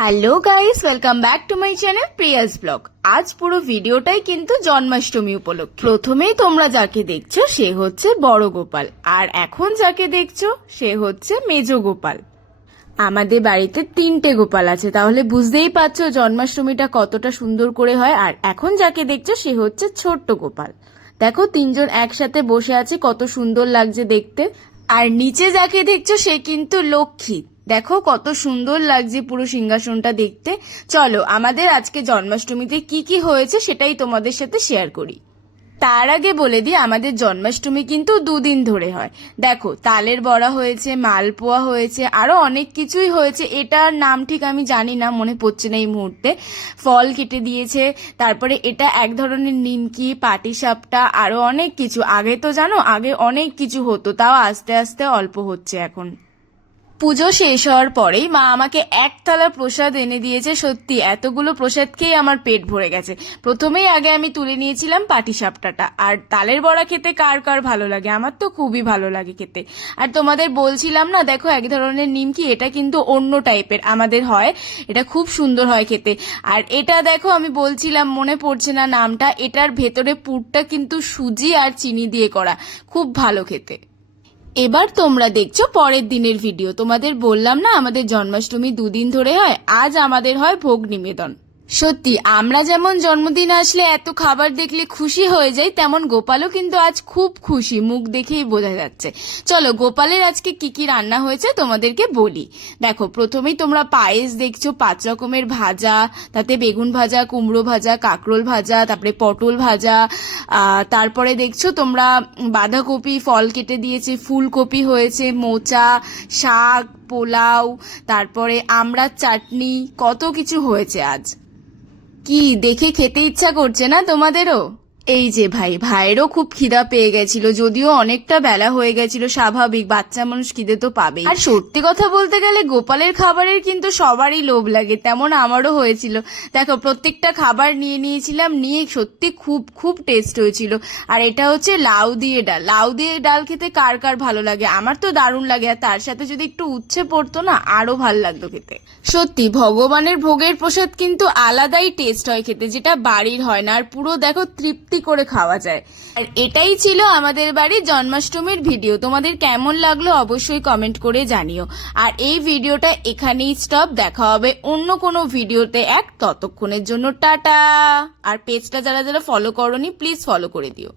Hello guys welcome back to my channel Priya's blog আজ পুরো ভিডিওটাই কিন্তু জন্মাষ্টমী উপলক্ষে। প্রথমেই তোমরা যাকে দেখছ, সে হচ্ছে বড় গোপাল। আর এখন যাকে দেখছ, সে হচ্ছে মেজ গোপাল। আমাদের বাড়িতে তিনটে গোপাল আছে, তাহলে বুঝতেই পারছ জন্মাষ্টমীটা কতটা সুন্দর করে হয়। আর এখন যাকে দেখছ, সে হচ্ছে ছোট্ট গোপাল। দেখো, তিনজন একসাথে বসে আছে, কত সুন্দর লাগছে দেখতে। আর নিচে যাকে দেখছ, সে কিন্তু লক্ষ্মী। দেখো কত সুন্দর লাগছে পুরো সিংহাসনটা দেখতে। চলো, আমাদের আজকে জন্মাষ্টমীতে কি কি হয়েছে সেটাই তোমাদের সাথে শেয়ার করি। তার আগে বলে দিই, আমাদের জন্মাষ্টমী কিন্তু দুদিন ধরে হয়। দেখো, তালের বড়া হয়েছে, মালপোয়া হয়েছে, আরও অনেক কিছুই হয়েছে। এটার নাম ঠিক আমি জানি না, মনে পড়ছে না এই মুহূর্তে। ফল কেটে দিয়েছে, তারপরে এটা এক ধরনের নিমকি, পাটিসাপটা, আরও অনেক কিছু। আগে তো জানো, আগে অনেক কিছু হতো, তাও আস্তে আস্তে অল্প হচ্ছে এখন। পুজো শেষ হওয়ার পরেই মা আমাকে একতলা প্রসাদ এনে দিয়েছে, সত্যি। এতগুলো প্রসাদ খেয়ে আমার পেট ভরে গেছে। প্রথমেই আগে আমি তুলে নিয়েছিলাম পাটিসাপটাটা আর তালের বড়া খেতে কার কার ভালো লাগে? আমার তো খুবই ভালো লাগে খেতে। আর তোমাদের বলছিলাম না, দেখো এক ধরনের নিমকি, এটা কিন্তু অন্য টাইপের। আমাদের হয়, এটা খুব সুন্দর হয় খেতে। আর এটা দেখো, আমি বলছিলাম, মনে পড়ছে না নামটা, এটার ভেতরে পুরটা কিন্তু সুজি আর চিনি দিয়ে করা। খুব ভালো খেতে। এবার তোমরা দেখছ পরের দিনের ভিডিও তোমাদের বললাম না, আমাদের জন্মাষ্টমী দুদিন ধরে হয়, আজ আমাদের হয় ভোগ নিবেদন। সত্যি, আমরা যেমন জন্মদিন আসলে এত খাবার দেখলে খুশি হয়ে যাই, তেমন গোপালও কিন্তু আজ খুব খুশি, মুখ দেখেই বোঝা যাচ্ছে। চলো, গোপালের আজকে কি কি রান্না হয়েছে তোমাদেরকে বলি। দেখো, প্রথমেই তোমরা পায়েস দেখছ, পাঁচ রকমের ভাজা, তাতে বেগুন ভাজা, কুমড়ো ভাজা, কাকরোল ভাজা, তারপরে পটল ভাজা তারপরে দেখছ তোমরা বাঁধাকপি, ফল কেটে দিয়েছে, ফুলকপি হয়েছে, মোচা, শাক, পোলাও, তারপরে আমড়ার চাটনি, কত কিছু হয়েছে আজ। কি দেখে খেতে ইচ্ছা করছে না তোমাদেরও? এই যে ভাই, ভাইয়েরও খুব খিদা পেয়ে গেছিল, যদিও অনেকটা বেলা হয়ে গেছিল, স্বাভাবিক, বাচ্চা মানুষ খিদে তো পাবেই। আর সত্যি কথা বলতে গেলে গোপালের খাবারের কিন্তু সবারই লোভ লাগে, তেমন আমারও হয়েছিল। দেখো, প্রত্যেকটা খাবার নিয়ে নিয়েছিলাম, নিয়ে সত্যি খুব খুব টেস্ট হয়েছিল। আর এটা হচ্ছে লাউ দিয়ে ডাল। লাউ দিয়ে ডাল খেতে কার কার ভালো লাগে? আমার তো দারুণ লাগে, আর তার সাথে যদি একটু উচ্ছে পড়তো না আরও ভালো লাগতো খেতে। সত্যি, ভগবানের ভোগের প্রসাদ কিন্তু আলাদাই টেস্ট হয় খেতে, যেটা বাড়ির হয় না। আর পুরো, দেখো, তৃপ্তি করে খাওয়া যায়। আর এটাই ছিল আমাদের বাড়ির জন্মাষ্টমীর ভিডিও। তোমাদের কেমন লাগল অবশ্যই কমেন্ট করে জানিও। আর এই ভিডিওটা এখানেই স্টপ দেখা হবে অন্য কোনো ভিডিওতে এক ততক্ষণের জন্য। টাটা! আর পেজটা যারা যারা ফলো করনি প্লিজ ফলো করে দিও।